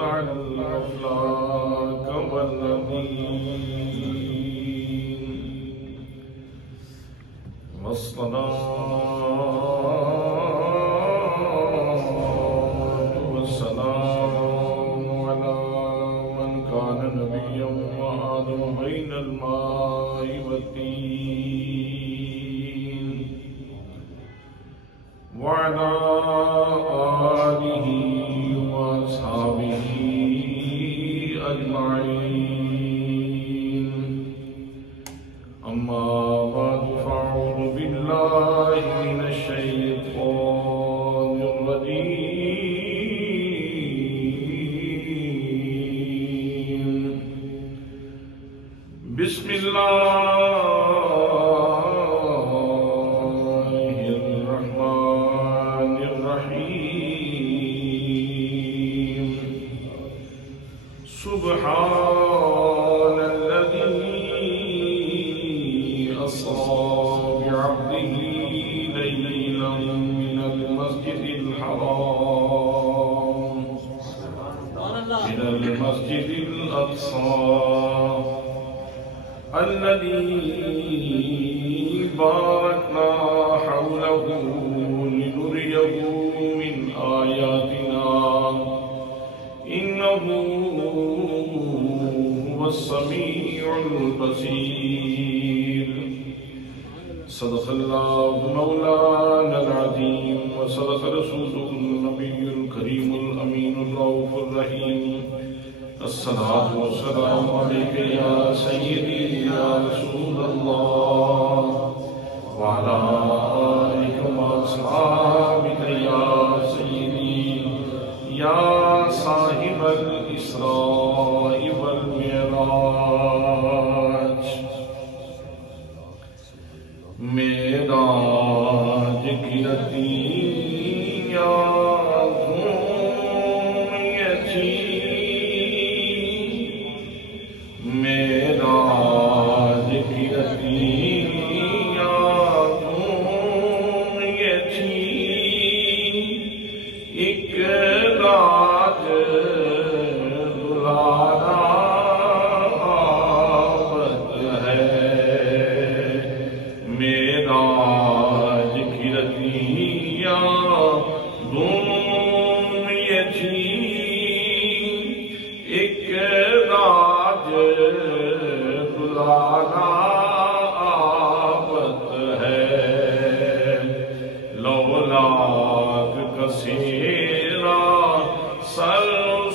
على الأفلاك والأمين والصلاة والسلام على من كان نبيا وآدم بين الماء والطين وعلى آله وأصحابه أجمعين أما بعد فأعوذ بالله من الشيطان الرجيم بسم الله الرحمن الرحيم سبحان الذي أسرى بعبده ليلا من المسجد الحرام إلى المسجد الأقصى الذي باركنا حوله لنريه من آياتنا إنه هو السميع البصير صدق الله مولانا العظيم وصدق رسوله النبي الكريم الأمين الرؤوف الرحيم الصلاة والسلام عليك يا سيدي يا رسول الله وعلى آلك وأصحابك يا سيدي يا صاحب الإسراء والمعراج معراج کی رتیاں گھومیتی معراج کی رتیاں گھومیتی ایک رات دلارا آمد ہے معراج کی رتیاں گھومیتی ایک رات دلارا آمد ہے لولاک کثیرا سر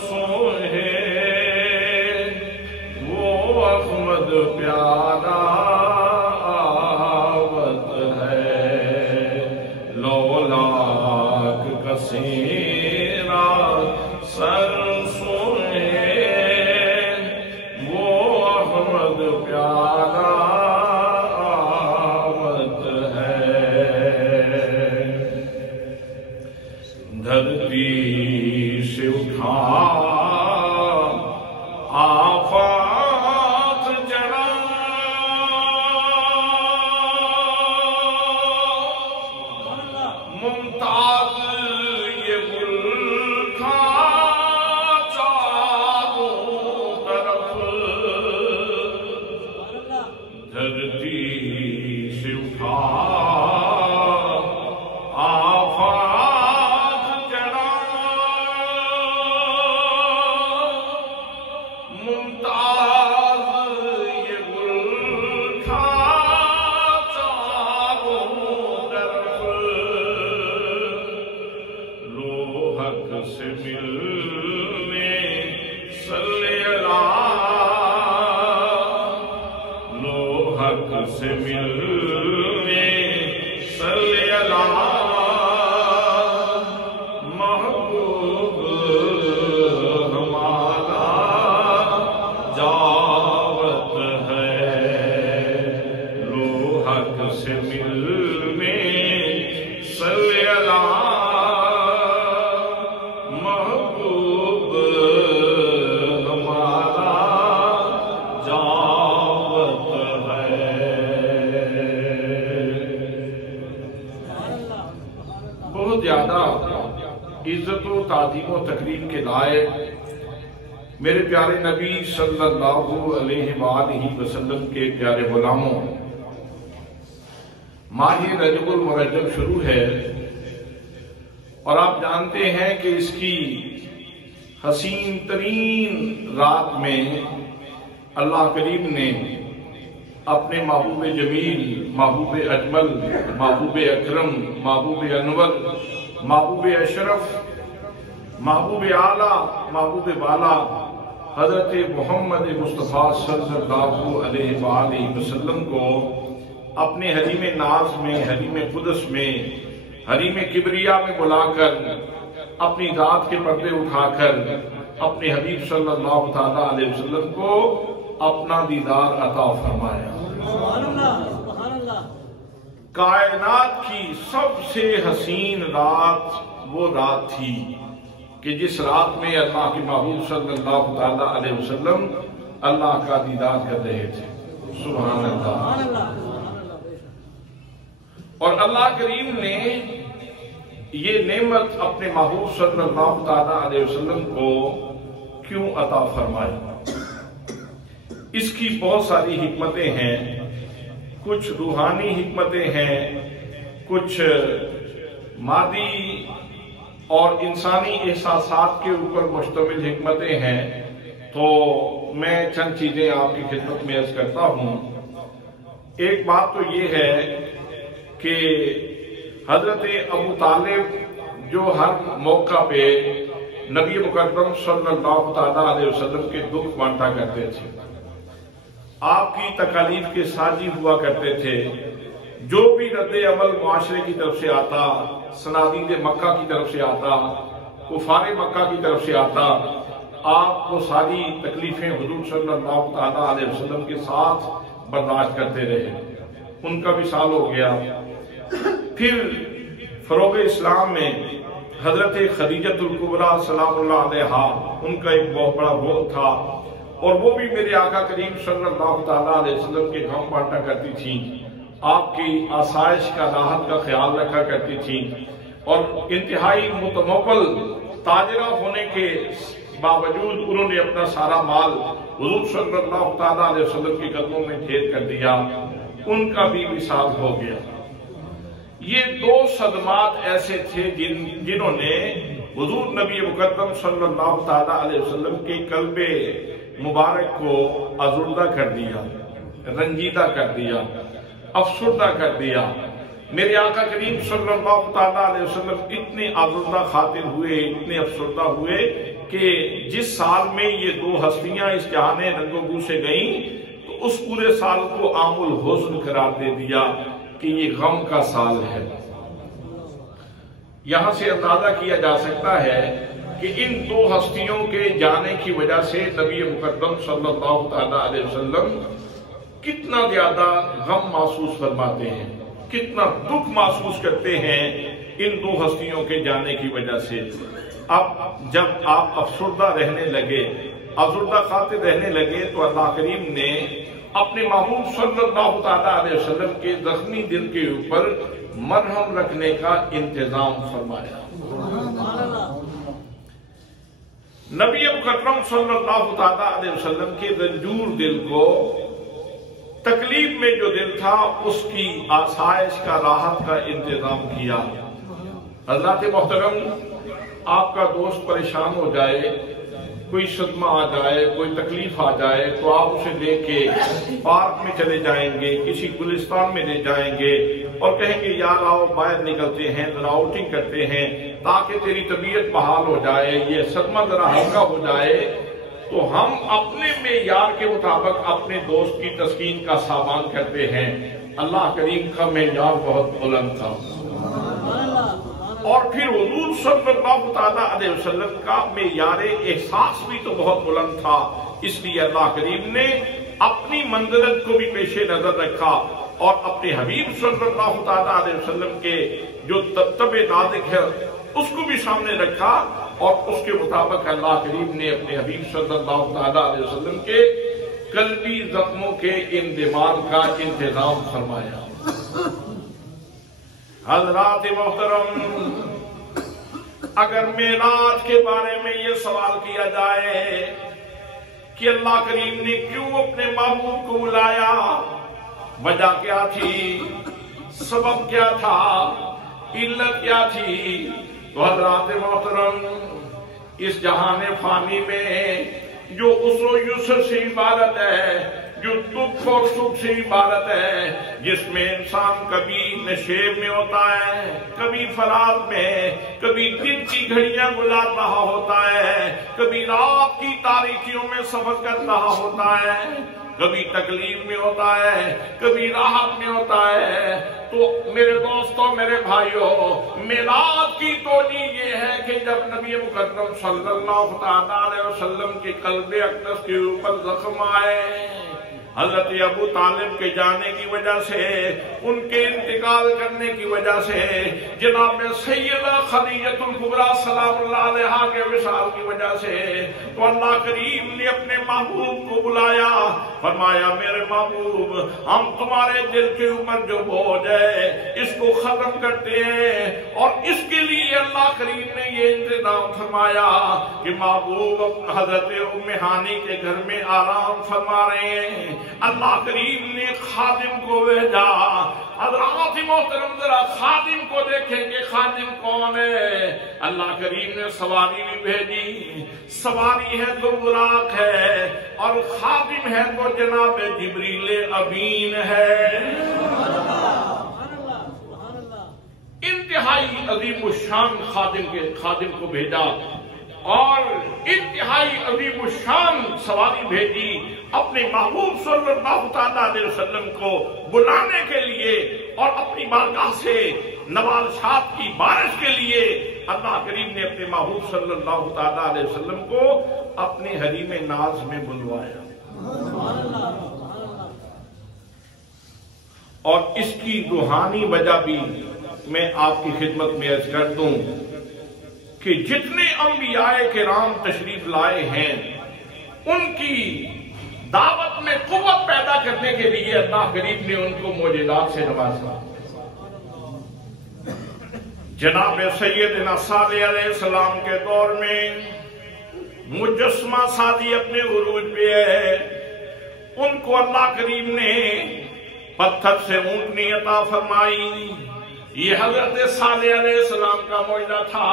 سوہے وہ احمد پیارا آمد ہے لولاک کثیرا سر سوہے وہ احمد پیارا آمد ہے دھرتی سے اٹھا آفات جڑا ممتاز یہ ملک تھا چاروں طرف دھرتی سے اٹھا آفات جڑا ممتاز یہ ملک تھا چاروں طرف لو حق سے ملنے صلی اللہ لو حق سے ملنے صلی اللہ محبوب ہمارا جاوت ہے لو حق سے ملنے صلی اللہ محبوب ہمارا جاوت ہے بہت زیادہ عزت و تعظیم و تکریم کے لائق میرے پیارے نبی صلی اللہ علیہ وآلہ وسلم کے پیارے غلاموں، ماہ رجب المرجب شروع ہے اور آپ جانتے ہیں کہ اس کی حسین ترین رات میں اللہ کریم نے اپنے محبوب جمیل، محبوب اجمل، محبوب اکرم، محبوب انور، محبوب اشرف، محبوب اعلیٰ، محبوب بالا حضرت محمد مصطفیٰ صلی اللہ علیہ وآلہ وسلم کو اپنے حریم ناز میں، حریم قدس میں، حریم کبریا میں بلا کر اپنی ذات کے پردے اٹھا کر اپنے حبیب صلی اللہ تعالیٰ علیہ وسلم کو اپنا دیدار عطا فرمایا۔ سبحان اللہ، سبحان اللہ۔ کائنات کی سب سے حسین رات وہ رات تھی کہ جس رات میں اللہ کے محبوب صلی اللہ تعالیٰ علیہ وسلم اللہ کا دیدار کر رہے تھے۔ سبحان اللہ۔ اور اللہ کریم نے یہ نعمت اپنے محبوب صلی اللہ تعالیٰ علیہ وسلم کو کیوں عطا فرمائی؟ اس کی بہت ساری حکمتیں ہیں، کچھ روحانی حکمتیں ہیں، کچھ مادی اور انسانی احساسات کے اوپر مشتمل حکمتیں ہیں۔ تو میں چند چیزیں آپ کی خدمت میں عرض کرتا ہوں۔ ایک بات تو یہ ہے کہ حضرت ابو طالب جو ہر موقع پہ نبی مکرم صلی اللہ تعالیٰ علیہ وسلم کے دکھ بانٹا کرتے تھے، آپ کی تکالیف کے ساجی ہوا کرتے تھے، جو بھی رد عمل معاشرے کی طرف سے آتا، صنادید مکہ کی طرف سے آتا، کفار مکہ کی طرف سے آتا، آپ وہ ساری تکلیفیں حضور صلی اللہ تعالیٰ علیہ وسلم کے ساتھ برداشت کرتے رہے۔ ان کا وصال ہو گیا۔ پھر فروغ اسلام میں حضرت خدیجۃ الکبریٰ سلام اللہ علیہا، ان کا ایک بہت بڑا رول تھا، اور وہ بھی میرے آقا کریم صلی اللہ تعالیٰ علیہ وسلم کے غم بانٹا کرتی تھیں، آپ کی آسائش کا، راحت کا خیال رکھا کرتی تھیں، اور انتہائی متمول تاجرہ ہونے کے باوجود انہوں نے اپنا سارا مال حضور صلی اللہ تعالیٰ علیہ وسلم کے قدموں میں ڈھیر کر دیا۔ ان کا بھی وصال ہو گیا۔ یہ دو صدمات ایسے تھے جنہوں نے حضور نبی مکرم صلی اللہ تعالیٰ علیہ وسلم کے قلب مبارک کو آزردہ کر دیا، رنجیدہ کر دیا، افسردہ کر دیا۔ میرے آقا کریم صلی اللہ تعالیٰ علیہ وسلم اتنے آزردہ خاطر ہوئے، اتنے افسردہ ہوئے کہ جس سال میں یہ دو ہستیاں اس جہان رنگ و بو سے گئیں تو اس پورے سال کو عام الحزن قرار دے دیا کہ یہ غم کا سال ہے۔ یہاں سے اندازہ کیا جا سکتا ہے کہ ان دو ہستیوں کے جانے کی وجہ سے نبی مقدم صلی اللہ تعالیٰ علیہ وسلم کتنا زیادہ غم محسوس فرماتے ہیں، کتنا دکھ محسوس کرتے ہیں ان دو ہستیوں کے جانے کی وجہ سے۔ اب جب آپ افسردہ رہنے لگے، افسردہ خاطر رہنے لگے، تو اللہ کریم نے اپنے محبوب صلی اللہ تعالیٰ علیہ وسلم کے زخمی دل کے اوپر مرہم رکھنے کا انتظام فرمایا۔ نبی مکرم صلی اللہ تعالیٰ علیہ وسلم کے رنجور دل کو، تکلیف میں جو دل تھا، اس کی آسائش کا، راحت کا انتظام کیا۔ حضرات محترم، آپ کا دوست پریشان ہو جائے، کوئی صدمہ آ جائے، کوئی تکلیف آ جائے، تو آپ اسے لے کے پارک میں چلے جائیں گے، کسی گلستان میں لے جائیں گے اور کہیں گے یار آؤ باہر نکلتے ہیں، ذرا آؤٹنگ کرتے ہیں تاکہ تیری طبیعت بحال ہو جائے، یہ صدمہ ذرا ہلکا ہو جائے۔ تو ہم اپنے معیار کے مطابق اپنے دوست کی تسکین کا سامان کرتے ہیں۔ اللہ کریم کا معیار بہت بلند تھا، اور پھر حضور صلی اللہ تعالیٰ علیہ وسلم کا معیار احساس بھی تو بہت بلند تھا۔ اس لیے اللہ کریم نے اپنی منزلت کو بھی پیش نظر رکھا اور اپنے حبیب صلی اللہ تعالیٰ علیہ وسلم کے جو طب نازک ہے اس کو بھی سامنے رکھا، اور اس کے مطابق اللہ کریم نے اپنے حبیب صلی اللہ تعالیٰ علیہ وسلم کے قلبی زخموں کے اندمال کا انتظام فرمایا۔ حضرات محترم، اگر معراج کے بارے میں یہ سوال کیا جائے کہ اللہ کریم نے کیوں اپنے محبوب کو بلایا، وجہ کیا تھی، سبب کیا تھا، علت کیا تھی؟ تو حضرات محترم، اس جہان فانی میں جو عسر و یسر سے عبارت ہے، جو دکھ اور سکھ سے عبارت ہے، جس میں انسان کبھی نشیب میں ہوتا ہے، کبھی فراغ میں، کبھی دن کی گھڑیاں گزار رہا ہوتا ہے، کبھی رات کی تاریکیوں میں سفر کر رہا ہوتا ہے، کبھی تکلیف میں ہوتا ہے، کبھی راحت میں ہوتا ہے۔ تو میرے دوستوں، میرے بھائیوں، میلاد کی توجیہ یہ ہے کہ جب نبی مکرم صلی اللہ علیہ وسلم کے قلب اقدس کے اوپر زخم آئے، حضرت ابو طالب کے جانے کی وجہ سے، ان کے انتقال کرنے کی وجہ سے، جناب سیدہ خدیجۃ الکبریٰ سلام اللہ علیہا کے وصال کی وجہ سے، تو اللہ کریم نے اپنے محبوب کو بلایا، فرمایا میرے محبوب، ہم تمہارے دل کے اوپر جو بوجھ ہے اس کو ختم کرتے ہیں، اور اس کے لیے اللہ کریم نے یہ انتظام فرمایا کہ محبوب حضرت ام ہانی کے گھر میں آرام فرما رہے ہیں۔ اللہ کریم نے خادم کو بھیجا۔ حضرات محترم، ذرا خادم کو دیکھیں کہ خادم کون ہے۔ اللہ کریم نے سواری بھی بھیجی، سواری ہے تو براق ہے، اور خادم ہے تو جناب جبریل امین ہے۔ انتہائی عظیم الشان خادم کو بھیجا، اور انتہائی عظیم الشان سواری بھیجی اپنے محبوب صلی اللہ علیہ وسلم کو بلانے کے لیے، اور اپنی بارگاہ سے نوازشات کی بارش کے لیے اللہ کریم نے اپنے محبوب صلی اللہ علیہ وسلم کو اپنے حریم ناز میں بلوایا۔ اور اس کی روحانی وجہ بھی میں آپ کی خدمت میں عرض کر دوں کہ جتنے انبیاء کرام تشریف لائے ہیں، ان کی دعوت میں قوت پیدا کرنے کے لیے اللہ کریم نے ان کو معجزات سے نوازا۔ جناب سیدنا صالح علیہ السلام کے دور میں مجسمہ سازی اپنے عروج پہ ہے، ان کو اللہ کریم نے پتھر سے اونٹنی عطا فرمائی۔ یہ حضرت صالح علیہ السلام کا معجزہ تھا۔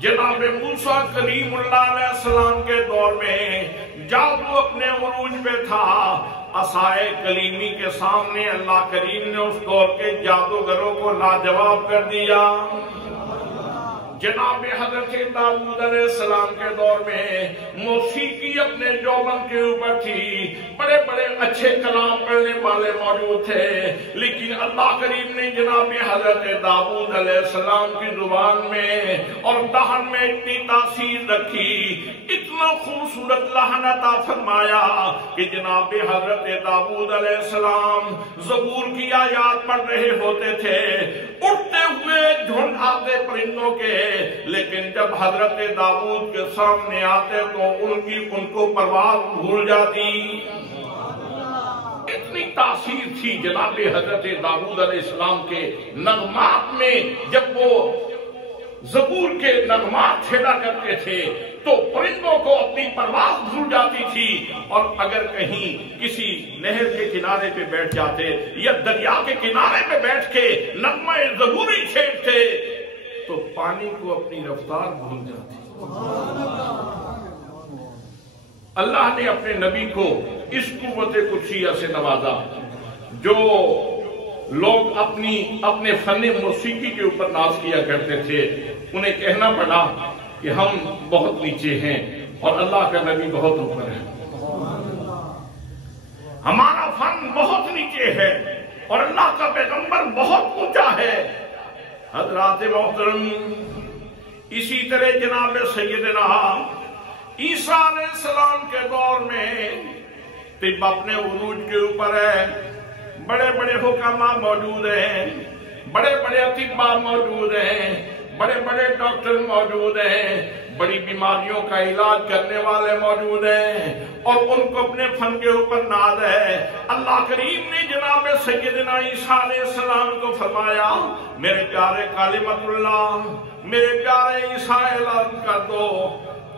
جناب موسیٰ کلیم اللہ علیہ السلام کے دور میں جادو اپنے عروج پہ تھا۔ عصائے کلیمی کے سامنے اللہ کریم نے اس دور کے جادوگروں کو لاجواب کر دیا۔ جناب حضرت داؤد علیہ السلام کے دور میں موسیقی اپنے جوبن کے اوپر تھی، بڑے بڑے اچھے کلام پڑھنے والے موجود تھے، لیکن اللہ کریم نے جناب حضرت داؤد علیہ السلام کی زبان میں اور دہن میں اتنی تاثیر رکھی، اتنا خوبصورت لحن عطا فرمایا کہ جناب حضرت داؤد علیہ السلام زبور کی آیات پڑھ رہے ہوتے تھے، اٹھتے ہوئے جھنڈ آتے پرندوں کے، لیکن جب حضرت داؤد کے سامنے آتے تو ان کو پرواز بھول جاتی۔ اتنی تاثیر تھی جناب حضرت داؤد علیہ السلام کے نغمات میں، جب وہ زبور کے نغمات چھیڑا کرتے تھے تو پرندوں کو اپنی پرواز بھول جاتی تھی، اور اگر کہیں کسی نہر کے کنارے پہ بیٹھ جاتے یا دریا کے کنارے پہ بیٹھ کے نغمہ زبوری چھیڑتے تو پانی کو اپنی رفتار بھول جاتی۔ اللہ نے اپنے نبی کو اس قوت قدسیہ سے نوازا۔ جو لوگ اپنے فن موسیقی کے اوپر ناز کیا کرتے تھے، انہیں کہنا پڑا کہ ہم بہت نیچے ہیں اور اللہ کا نبی بہت اوپر ہے، ہمارا فن بہت نیچے ہے اور اللہ کا پیغمبر بہت اونچا ہے۔ حضرات محترم، اسی طرح جناب سیدنا عیسیٰ علیہ السلام کے دور میں طب اپنے عروج کے اوپر ہے، بڑے بڑے حکماء موجود ہیں، بڑے بڑے اطباء موجود ہیں، بڑے بڑے ڈاکٹر موجود ہیں، بڑی بیماریوں کا علاج کرنے والے موجود ہیں، اور ان کو اپنے فن کے اوپر ناز ہے۔ اللہ کریم نے جناب سیدنا عیسیٰ علیہ السلام کو فرمایا، میرے پیارے کلمۃ اللہ، میرے پیارے عیسیٰ اعلان کر دو،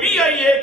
PIA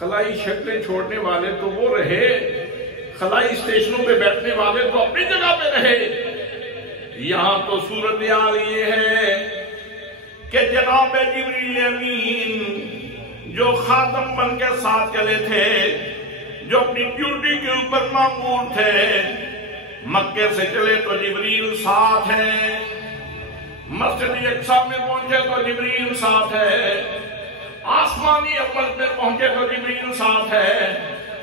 خلائی شکلیں چھوڑنے والے تو وہ رہے، خلائی اسٹیشنوں پہ بیٹھنے والے تو اپنی جگہ پہ رہے۔ یہاں تو صورتحال یہ ہے کہ جناب جبریل امین جو خاتم بن کے ساتھ چلے تھے، جو اپنی ڈیوٹی کے اوپر مامور تھے، مکے سے چلے تو جبریل ساتھ ہے، مسجد اقصی میں پہنچے تو جبریل ساتھ ہے، آسمانی اول پہ پہنچے تو جبریل ساتھ ہے،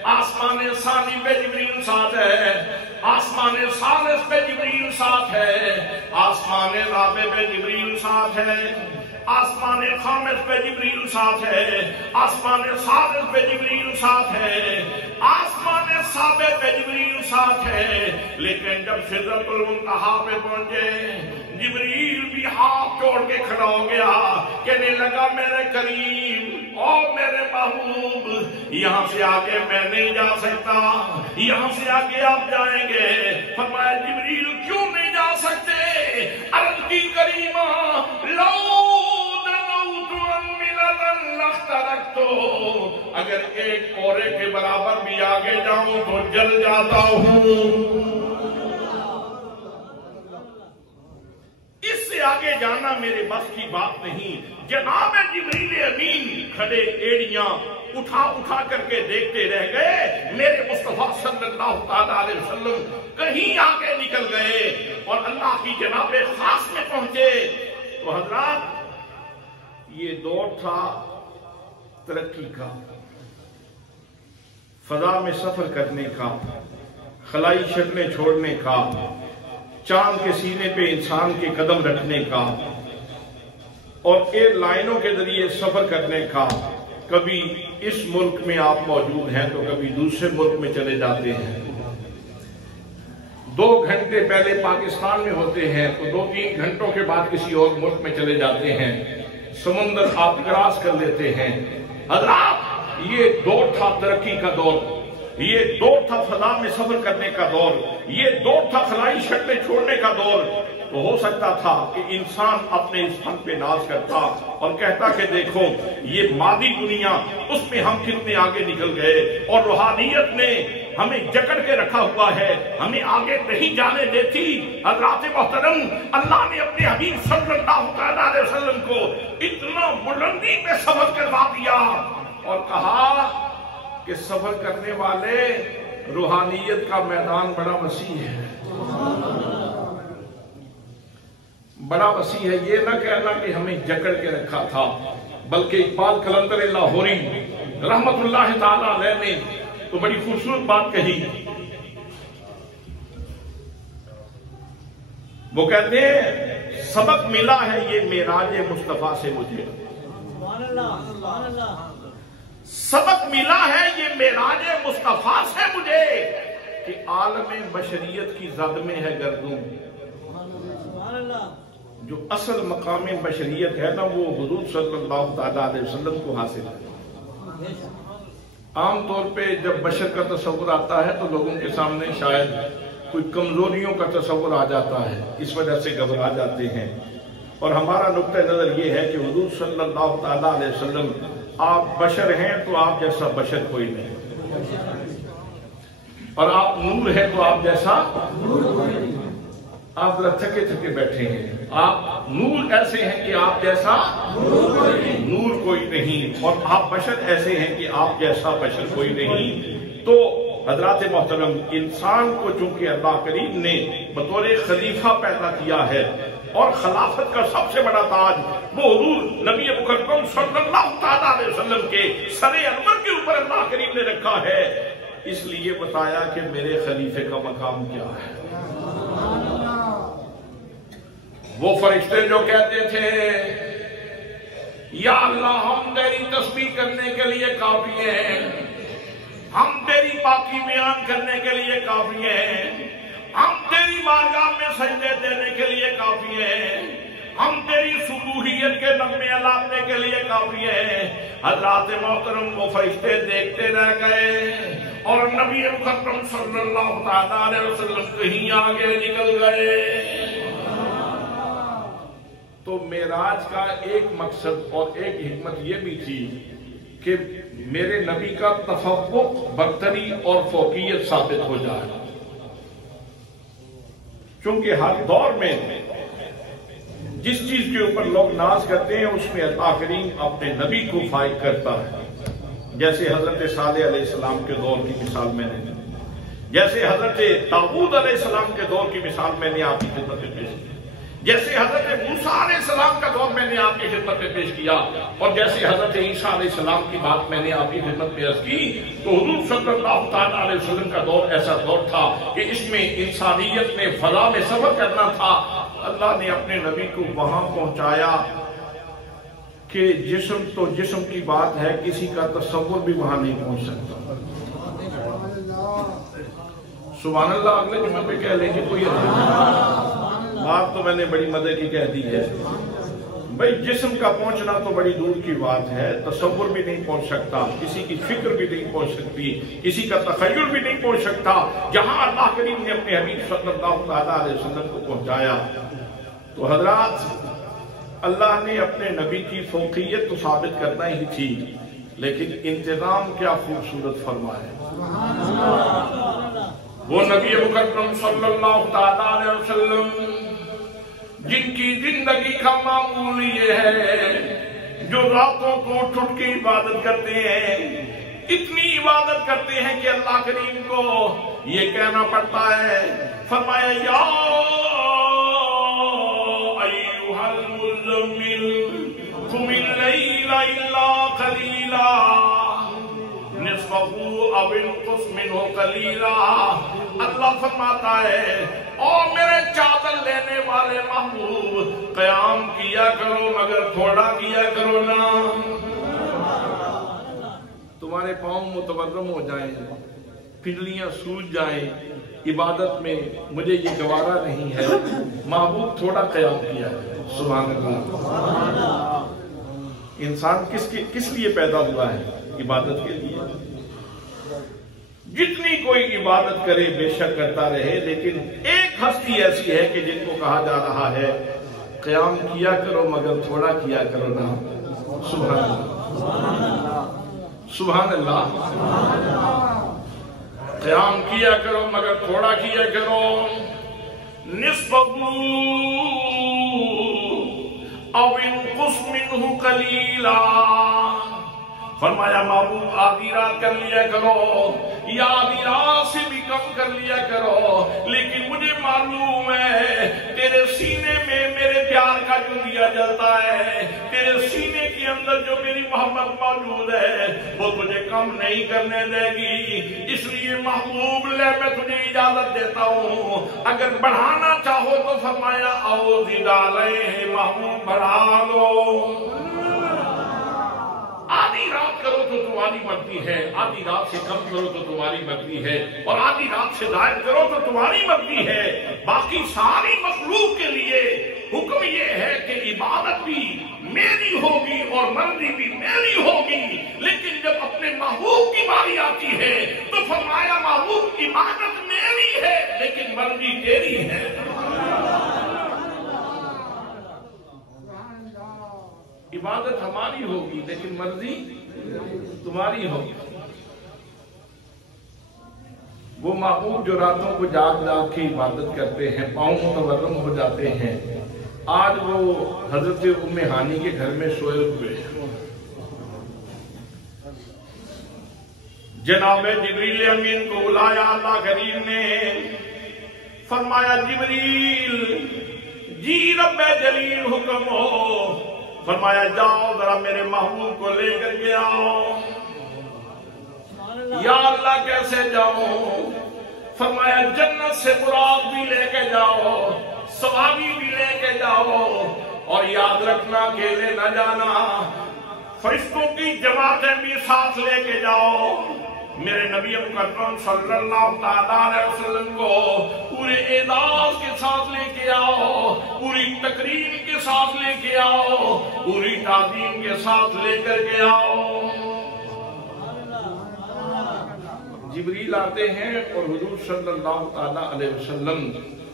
آسمان ثانی پہ جبریل ساتھ ہے، آسمان ثالث پہ جبریل ساتھ ہے، آسمان رابع پہ جبریل ساتھ ہے، آسمان خامس پہ جبریل ساتھ ہے، آسمان سادس پہ جبریل ساتھ ہے، آسمان سابع پہ جبریل ساتھ ہے۔ لیکن جب سدرۃ المنتہا پہ پہنچے، جبریل بھی ہاتھ جوڑ کے کھڑا ہو گیا، کہنے لگا میرے کریم اور میرے محبوب، یہاں سے آگے میں نہیں جا سکتا، یہاں سے آگے آپ جائیں گے۔ فرمایا جبریل کیوں نہیں جا سکتے؟ عرض کی کریمہ لو اگر ایک کورے کے برابر بھی آگے جاؤں تو جل جاتا ہوں۔ اس سے آگے جانا میرے بس کی بات نہیں۔ جناب جبریل امین کھڑے ایڑیاں اٹھا اٹھا کر کے دیکھتے رہ گئے، میرے مصطفیٰ صلی اللہ علیہ وسلم کہیں آگے نکل گئے اور اللہ کی جناب خاص میں پہنچے۔ تو حضرات یہ دور تھا ترقی کا، فضا میں سفر کرنے کا، خلائی شکلیں چھوڑنے کا، چاند کے سینے پہ انسان کے قدم رکھنے کا، اور ایئر لائنوں کے ذریعے سفر کرنے کا۔ کبھی اس ملک میں آپ موجود ہیں تو کبھی دوسرے ملک میں چلے جاتے ہیں، 2 گھنٹے پہلے پاکستان میں ہوتے ہیں تو 2-3 گھنٹوں کے بعد کسی اور ملک میں چلے جاتے ہیں، سمندر آپ کراس کر لیتے ہیں۔ حضرات یہ دور تھا ترقی کا دور، یہ دور تھا فضا میں سفر کرنے کا دور، یہ دور تھا خلائی شکلیں چھوڑنے کا دور۔ تو ہو سکتا تھا کہ انسان اپنے اس فن پہ ناز کرتا اور کہتا کہ دیکھو یہ مادی دنیا، اس میں ہم کتنے آگے نکل گئے، اور روحانیت نے ہمیں جکڑ کے رکھا ہوا ہے، ہمیں آگے نہیں جانے دیتی۔ حضرات محترم، اللہ نے اپنے حبیب صلی اللہ علیہ وسلم کو اتنا بلندی پہ سفر کروا دیا اور کہا کہ سفر کرنے والے روحانیت کا میدان بڑا وسیع ہے، بڑا وسیع ہے۔ یہ نہ کہنا کہ ہمیں جکڑ کے رکھا تھا، بلکہ اقبال قلندر لاہوری رحمت اللہ تعالی علیہ نے تو بڑی خوبصورت بات کہی۔ وہ کہتے ہیں سبق ملا ہے یہ معراج مصطفیٰ سے مجھے، سبق ملا ہے یہ معراج مصطفیٰ سے مجھے، کہ عالم بشریت کی زد میں ہے گردوں، جو اصل مقام بشریت ہے نا وہ حضور صلی اللہ علیہ وسلم کو حاصل ہے۔ عام طور پہ جب بشر کا تصور آتا ہے تو لوگوں کے سامنے شاید کوئی کمزوریوں کا تصور آ جاتا ہے، اس وجہ سے گھبرا جاتے ہیں، اور ہمارا نقطہ نظر یہ ہے کہ حضور صلی اللہ علیہ وسلم آپ بشر ہیں تو آپ جیسا بشر کوئی نہیں، اور آپ نور ہیں تو آپ جیسا آپ ذرا تھکے تھکے بیٹھے ہیں، آپ نور ایسے ہیں کہ آپ جیسا نور کوئی نہیں، اور آپ بشر ایسے ہیں کہ آپ جیسا بشر کوئی نہیں۔ تو حضرات محترم، انسان کو چونکہ اللہ کریم نے بطور خلیفہ پیدا کیا ہے، اور خلافت کا سب سے بڑا تاج وہ حضور نبی مکرم صلی اللہ علیہ وسلم کے سر انور کے اوپر اللہ کریم نے رکھا ہے، اس لیے بتایا کہ میرے خلیفے کا مقام کیا ہے۔ وہ فرشتے جو کہتے تھے یا اللہ ہم تیری تسبیح کرنے کے لیے کافی ہیں، ہم تیری پاکی بیان کرنے کے لیے کافی ہیں، ہم تیری بارگاہ میں سجدے دینے کے لیے کافی ہیں، ہم تیری سبوحیت کے نغمے الاپنے کے لیے کافی ہیں۔ حضرات محترم وہ فرشتے دیکھتے رہ گئے، اور نبی مکرم صلی اللہ علیہ وسلم کہیں آگے نکل گئے۔ تو معراج کا ایک مقصد اور ایک حکمت یہ بھی تھی کہ میرے نبی کا تفوق، برتری اور فوقیت ثابت ہو جائے، چونکہ ہر دور میں جس چیز کے اوپر لوگ ناز کرتے ہیں اس میں اللہ کریم اپنے نبی کو فائق کرتا ہے. جیسے حضرت صالح علیہ السلام کے دور کی مثال میں نے، جیسے حضرت داؤد علیہ السلام کے دور کی مثال میں نے آپ کی خدمت میں پیش کی، جیسے حضرت موسیٰ علیہ السلام کا دور میں نے آپ کی خدمت میں پیش کیا، اور جیسے حضرت عیسیٰ علیہ السلام کی بات میں نے آپ کی خدمت میں عرض کی. تو حضور صلی اللہ تعالیٰ علیہ وسلم کا دور ایسا دور تھا کہ اس میں انسانیت نے فضا میں سفر کرنا تھا. اللہ نے اپنے نبی کو وہاں پہنچایا کہ جسم تو جسم کی بات ہے، کسی کا تصور بھی وہاں نہیں پہنچ سکتا. سبحان اللہ. اگلے جمعے پہ کہہ لیں گے کوئی بات تو میں نے بڑی مدد کی کہہ دی ہے. بھئی جسم کا پہنچنا تو بڑی دور کی بات ہے، تصور بھی نہیں پہنچ سکتا، کسی کی فکر بھی نہیں پہنچ سکتی، کسی کا تخیل بھی نہیں پہنچ سکتا. جہاں اللہ کریم نے اپنے حبیب صلی اللہ علیہ وسلم کو پہنچایا تو حضرات اللہ نے اپنے نبی کی فوقیت تو ثابت کرنا ہی تھی، لیکن انتظام کیا خوبصورت فرمایا. وہ نبی مکرم صلی اللہ علیہ وسلم جن کی زندگی کا معمول یہ ہے، جو راتوں کو اٹھ کے عبادت کرتے ہیں، اتنی عبادت کرتے ہیں کہ اللہ کریم کو یہ کہنا پڑتا ہے. فرمایا یا ایھا المزمل قم اللیل الا قلیلا نصفہ او انقص منہ قلیلا. اللہ فرماتا ہے اور میرے چادر لینے والے محبوب قیام کیا کرو مگر تھوڑا کیا کرو نا. تمہارے پاؤں متورم ہو جائیں، پنڈلیاں سوج جائیں، عبادت میں مجھے یہ گوارا نہیں ہے، محبوب تھوڑا قیام کیا ہے. سبحان اللہ. انسان کس لیے پیدا ہوا ہے؟ عبادت کے لیے. جتنی کوئی عبادت کرے بے شک کرتا رہے، لیکن ایک ہستی ایسی ہے کہ جن کو کہا جا رہا ہے قیام کیا کرو مگر تھوڑا کیا کرو نا. سبحان اللہ. سبحان اللہ. قیام کیا کرو مگر تھوڑا کیا کرو. نصفہ او انقص منہ قلیلا. فرمایا محبوب آدھی رات کر لیا کرو یا آدھی رات سے بھی کم کر لیا کرو، لیکن مجھے معلوم ہے تیرے سینے میں میرے پیار کا جو دیا جلتا ہے، تیرے سینے کے اندر جو میری محبت موجود ہے وہ تجھے کم نہیں کرنے دے گی. اس لیے محبوب لے میں تجھے اجازت دیتا ہوں، اگر بڑھانا چاہو تو فرمایا او زد علیہ، محبوب بڑھا لو. آدھی رات کرو تو تمہاری مرضی ہے، آدھی رات سے کم کرو تو تمہاری مرضی ہے، اور آدھی رات سے زائد کرو تو تمہاری مرضی ہے. باقی ساری مخلوق کے لیے حکم یہ ہے کہ عبادت بھی میری ہوگی اور مرضی بھی میری ہوگی. لیکن جب اپنے محبوب کی باری آتی ہے تو فرمایا محبوب عبادت میری ہے لیکن مرضی تیری ہے. عبادت ہماری ہوگی لیکن مرضی تمہاری ہوگی. وہ محبوب جو راتوں کو جاگ جاگ کے عبادت کرتے ہیں، پاؤں متورم ہو جاتے ہیں، آج وہ حضرت ام ہانی کے گھر میں سوئے ہوئے. جناب جبریل امین کو بلایا اللہ کریم نے. فرمایا جبریل جی رب جلیل حکم ہو. فرمایا جاؤ ذرا میرے محبوب کو لے کر کے آؤ. یا اللہ کیسے جاؤں؟ فرمایا جنت سے براق بھی لے کے جاؤ، ثوابی بھی لے کے جاؤ، اور یاد رکھنا اکیلے نہ جانا، فرشتوں کی جماعتیں بھی ساتھ لے کے جاؤ. میرے نبی مکرم صلی اللہ علیہ وسلم کو پورے اعزاز کے ساتھ لے کے آؤ، پوری تکریم کے ساتھ لے کے آؤ، پوری تعظیم کے ساتھ لے کر کے آؤ. جبریل آتے ہیں اور حضور صلی اللہ علیہ وسلم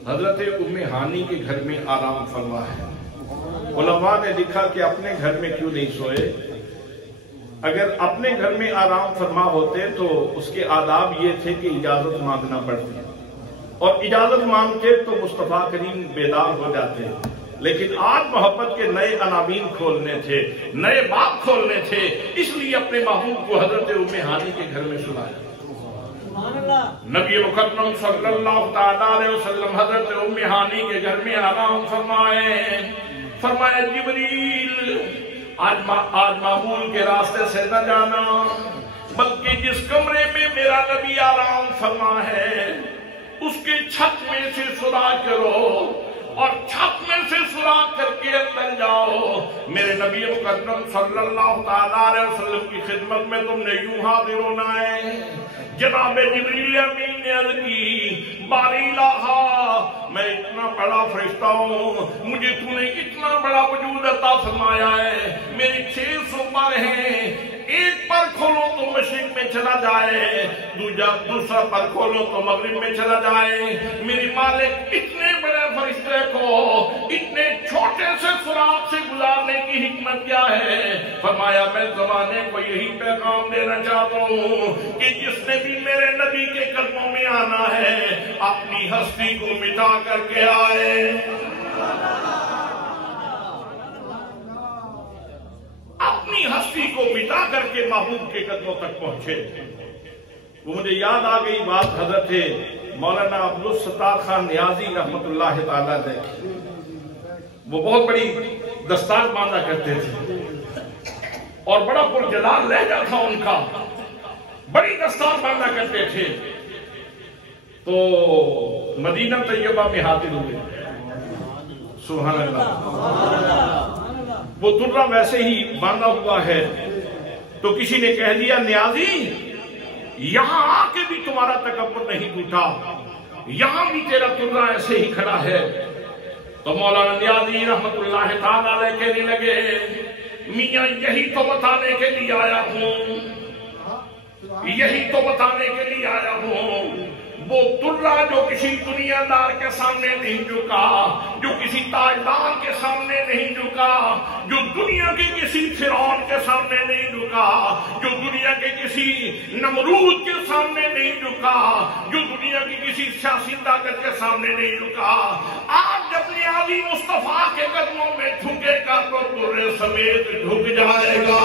حضرت ام ہانی کے گھر میں آرام فرما ہے. علماء نے لکھا کہ اپنے گھر میں کیوں نہیں سوئے؟ اگر اپنے گھر میں آرام فرما ہوتے تو اس کے آداب یہ تھے کہ اجازت مانگنا پڑتی، اور اجازت مانگتے تو مصطفیٰ کریم بیدار ہو جاتے، لیکن آج محبت کے نئے عناوین کھولنے تھے، نئے باب کھولنے تھے، اس لیے اپنے محبوب کو حضرت ام ہانی کے گھر میں سلایا۔ نبی مکرم صلی اللہ تعالیٰ علیہ وسلم حضرت ام ہانی کے گھر میں آرام فرمائے، فرمایا جبریل آج معمول کے راستے سے نہ جانا، بلکہ جس کمرے میں میرا نبی آرام فرما ہے اس کے چھت میں سے سراغ کرو، اور چھت میں سے سراغ کر کے اندر جاؤ۔ میرے نبی مکرم صلی اللہ تعالیٰ علیہ وسلم کی خدمت میں تم نے یوں حاضر ہونا ہے۔ جناب جبریل امین نے عرض کی، باری الہا، میں اتنا بڑا فرشتہ ہوں، مجھے تو نے اتنا بڑا وجود عطا فرمایا ہے، میرے 600 پر ہیں، ایک پر کھولو تو مشرق میں چلا جائے، دوسرا پر کھولو تو مغرب میں چلا جائے، میری مالک اتنے بڑے فرشتے کو اتنے چھوٹے سے سراغ سے گزارنے کی حکمت کیا ہے؟ فرمایا میں زمانے کو یہی پیغام دینا چاہتا ہوں کہ جس نے بھی میرے نبی کے قدموں میں آنا ہے اپنی ہستی کو مٹا کر کے آئے، اپنی ہستی کو مٹا کر کے محبوب کے قدموں تک پہنچے۔ وہ مجھے یاد آ گئی بات حضرت مولانا عبدالستار خان نیازی رحمت اللہ تعالیٰ علیہ، وہ بہت بڑی دستار باندھا کرتے تھے اور بڑا پرجلال لہجہ تھا ان کا، بڑی دستار باندھا کرتے تھے۔ تو مدینہ طیبہ میں حاضر ہوئے، سبحان اللہ، وہ درہ ویسے ہی باندھا ہوا ہے، تو کسی نے کہہ دیا نیازی یہاں آ کے بھی تمہارا تکبر نہیں ٹوٹا، یہاں بھی تیرا درہ ایسے ہی کھڑا ہے۔ تو مولانا نیازی رحمت اللہ تعالیٰ علیہ کہنے لگے، میاں یہی تو بتانے کے لیے آیا ہوں، یہی تو بتانے کے لیے آیا ہوں، وہ درہ جو کسی دنیا دار کے سامنے نہیں جھکا، جو کسی تاجدار کے سامنے نہیں جھکا، جو دنیا کے کسی فرعون کے سامنے نہیں جھکا، جو دنیا کے کسی نمرود کے سامنے نہیں جھکا، جو دنیا کی کسی سیاسی طاقت کے سامنے نہیں جھکا، آج جب نیازی مصطفیٰ کے قدموں میں جھکے گا تو درے سمیت جھک جائے گا۔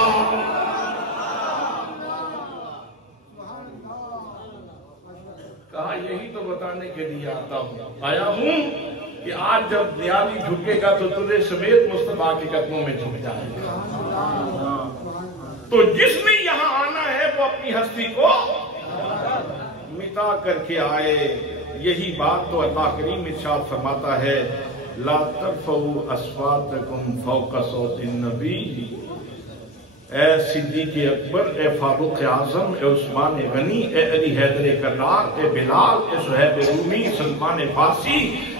کہا یہی تو بتانے کے لیے آیا ہوں کہ آج جب نیازی جھکے گا تو تجھے سمیت مصطفیٰ کے قدموں میں جھک جائے گا۔ تو جس نے یہاں آنا ہے وہ اپنی ہستی کو مٹا کر کے آئے۔ یہی بات تو اللہ کریم ارشاد فرماتا ہے، لا ترفعوا اصواتکم فوق صوت النبی، اے صدیق اکبر، اے فاروق اعظم، اے عثمان غنی، اے علی حیدر کرار، اے بلال، اے صہیب رومی، سلمان فارسی،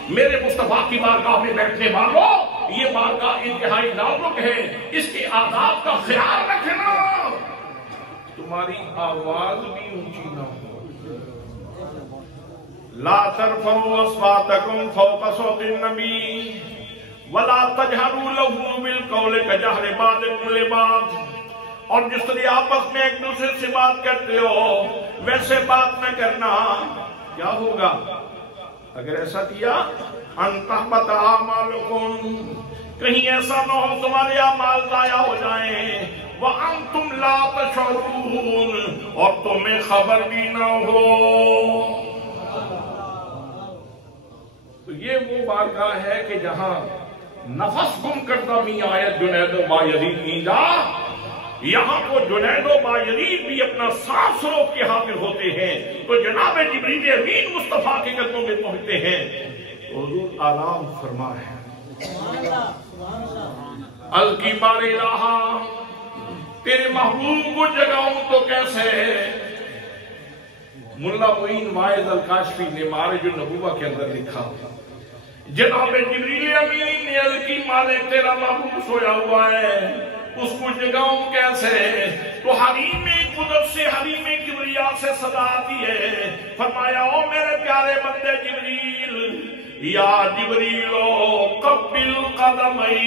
میرے مصطفیٰ کی بارگاہ میں بیٹھنے والوں، یہ بارگاہ انتہائی نازک ہے، اس کے آداب کا خیال رکھنا، تمہاری آواز بھی اونچی نہ ہو۔ لا ترفعوا اصواتکم فوق صوت النبی ولا تجہروا لہ بالقول کجہر بعضکم لبعض، اور جس طرح آپس میں ایک دوسرے سے بات کرتے ہو ویسے بات نہ کرنا۔ کیا ہوگا اگر ایسا کیا؟ ان تحبط اعمالکم، کہیں ایسا نہ ہو تمہارے اعمال ضائع ہو جائیں، وانتم لا تشعرون، اور تمہیں خبر بھی نہ ہو۔ تو یہ وہ بارگاہ ہے کہ جہاں نفس گم کردہ می آیت جنید و بایزید اینجا، یہاں کو جنید و بایزید بھی اپنا سانس روک کے حاضر ہوتے ہیں، تو جناب جبریل امین مصطفیٰ کے قدموں میں پہنچتے ہیں، حضور آرام فرما ہے۔ الکی بار الہا، تیرے محبوب کو جگاؤں تو کیسے؟ ملا معین واعظ الکاشفی نے معارج النبوہ کے اندر لکھا، جناب جبریل امین نے عرض کی، مالک تیرا محبوب سویا ہوا ہے، اس کو جگاؤں کیسے؟ تو حریم قدس سے، حریم کبریا سے صدا آتی ہے، فرمایا او میرے پیارے بندے جبریل، یا جبریلو قبل قدمی،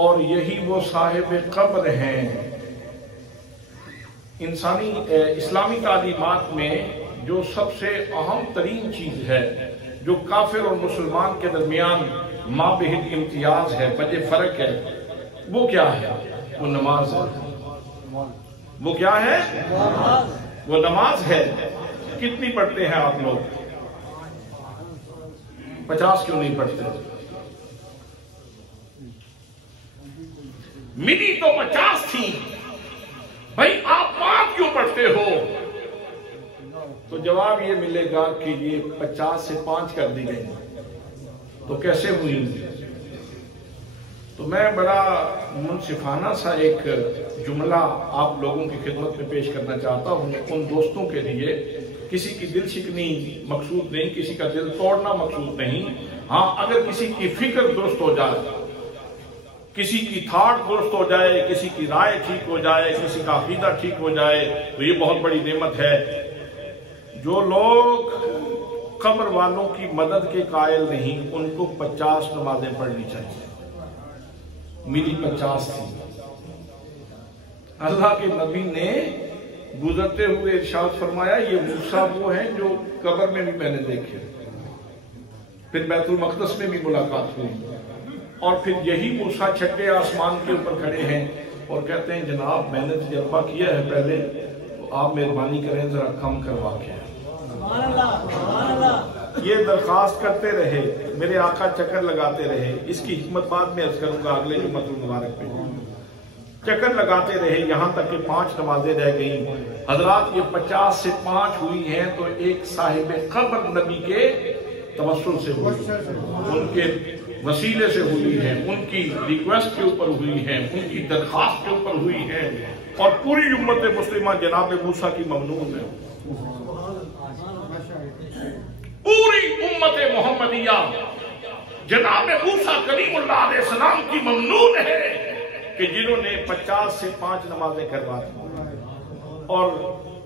اور یہی وہ صاحب قبر ہیں۔ اسلامی تعلیمات میں جو سب سے اہم ترین چیز ہے، جو کافر اور مسلمان کے درمیان مابہد امتیاز ہے، وجہ فرق ہے، وہ کیا ہے؟ وہ نماز ہے۔ وہ کیا ہے؟ وہ نماز ہے۔ کتنی پڑھتے ہیں آپ لوگ؟ 50 کیوں نہیں پڑھتے؟ ملی تو 50 تھی، بھائی آپ 5 کیوں پڑھتے ہو؟ تو جواب یہ ملے گا کہ یہ 50 سے 5 کر دی گئی، تو کیسے ہوئی؟ تو میں بڑا منصفانہ سا ایک جملہ آپ لوگوں کی خدمت میں پیش کرنا چاہتا ہوں، ان دوستوں کے لیے، کسی کی دل شکنی مقصود نہیں، کسی کا دل توڑنا مقصود نہیں۔ ہاں، اگر کسی کی فکر درست ہو جائے، کسی کی تھاٹ درست ہو جائے، کسی کی رائے ٹھیک ہو جائے، کسی کا عقیدہ ٹھیک ہو جائے، تو یہ بہت بڑی نعمت ہے۔ جو لوگ قبر والوں کی مدد کے قائل نہیں، ان کو 50 نمازیں پڑھنی چاہیے۔ میری 50 تھی۔ اللہ کے نبی نے گزرتے ہوئے ارشاد فرمایا، یہ موسیٰ وہ ہیں جو قبر میں بھی میں نے دیکھے، پھر بیت المقدس میں بھی ملاقات ہوئی، اور پھر یہی موسیٰ چھٹے آسمان کے اوپر کھڑے ہیں اور کہتے ہیں جناب میں نے تجربہ کیا ہے پہلے، تو آپ مہربانی کریں ذرا کم کروا کے۔ یہ درخواست کرتے رہے، میرے آقا چکر لگاتے رہے، اس کی حکمت بعد میں عرض کروں گا اگلے جمعہ المبارک پہ۔ چکر لگاتے رہے یہاں تک کہ 5 نمازیں رہ گئیں۔ حضرات یہ 50 سے 5 ہوئی ہیں تو ایک صاحب قبر نبی کے توسل سے ہوئی، ان کے وسیلے سے ہوئی ہیں، ان کی ریکویسٹ کے اوپر ہوئی ہیں، ان کی درخواست کے اوپر ہوئی ہیں، اور پوری امت مسلمہ جناب موسیٰ کی ممنون ہے۔ پوری امت محمدیہ جناب موسیٰ کریم اللہ علیہ السلام کی ممنون ہے کہ جنہوں نے 50 سے 5 نمازیں کروا دی، اور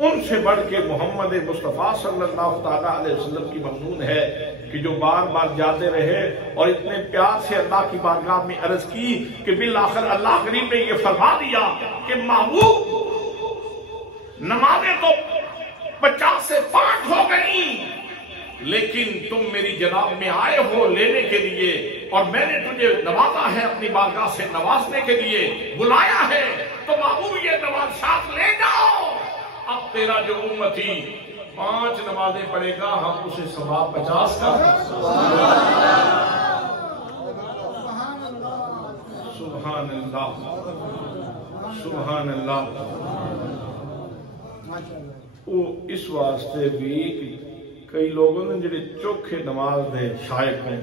ان سے بڑھ کے محمد مصطفیٰ صلی اللہ تعالیٰ علیہ وسلم کی ممنون ہے کہ جو بار بار جاتے رہے اور اتنے پیار سے اللہ کی بارگاہ میں عرض کی کہ بالآخر اللہ کریم نے یہ فرما دیا کہ محبوب نمازیں تو 50 سے 5 ہو گئیں، لیکن تم میری جناب میں آئے ہو لینے کے لیے، اور میں نے تجھے نوازا ہے اپنی بارگاہ سے نوازنے کے لیے بلایا ہے، تو محبوب یہ نماز ساتھ لے جاؤ۔ اب تیرا جو امتی 5 نمازیں پڑھے گا، ہم اسے ثواب 50 کا۔ سبحان اللہ، سبحان اللہ۔ وہ اس واسطے بھی کئی لوگوں نے جڑے چوکھے نماز دے شائق ہیں،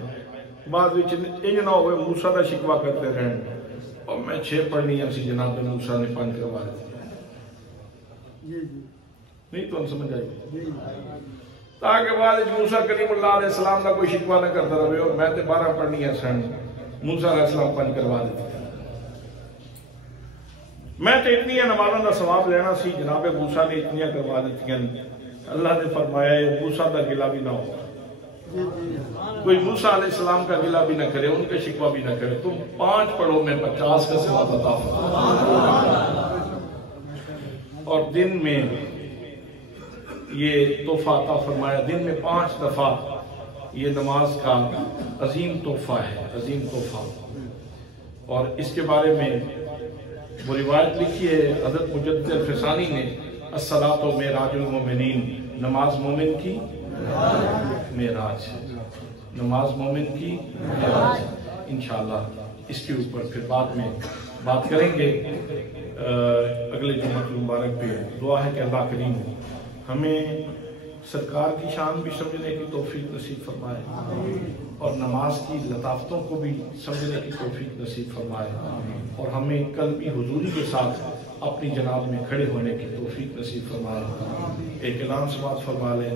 بعد وچ انج نہ ہوئے موسیٰ دا شکوہ کرتے رہن، اور میں 6 پڑھنی اسی جناب موسیٰ نے 5 کروا دی۔ نہیں تو ہم سمجھ آئی، تاکہ بعد موسیٰ کریم اللہ علیہ السلام کا کوئی شکوہ نہ کرتا رہے، اور میں تے 12 پڑھنی ہے سن، موسیٰ علیہ السلام 5 کروا دیتے۔ میں تے اتنی نمازوں کا ثواب لینا سی، جناب موسیٰ نے اتنی کروا دیتی ہیں۔ اللہ نے فرمایا ہے موسیٰ کا گلہ بھی نہ ہو، کوئی موسیٰ علیہ السلام کا گلہ بھی نہ کرے، ان کے شکوہ بھی نہ کرے، تم 5 پڑھو میں 50 کا ثواب عطا فرماؤں۔ اور دن میں یہ تحفہ عطا فرمایا، دن میں 5 دفعہ یہ نماز کا عظیم تحفہ ہے، عظیم تحفہ۔ اور اس کے بارے میں وہ روایت لکھی ہے حضرت مجدد الفسانی نے، الصلاۃ معراج المومنین، نماز مومن کی معراج ہے، نماز مومن کی معراج ہے۔ انشاءاللہ اس کے اوپر پھر بعد میں بات کریں گے اگلے جمعہ مبارک پہ۔ دعا ہے کہ اللہ کریم ہمیں سرکار کی شان بھی سمجھنے کی توفیق نصیب فرمائے، اور نماز کی لطافتوں کو بھی سمجھنے کی توفیق نصیب فرمائے، اور ہمیں قلبی حضوری کے ساتھ اپنی جناب میں کھڑے ہونے کی توفیق نصیب فرمائے۔ ایک اعلان سماعت فرما لیں۔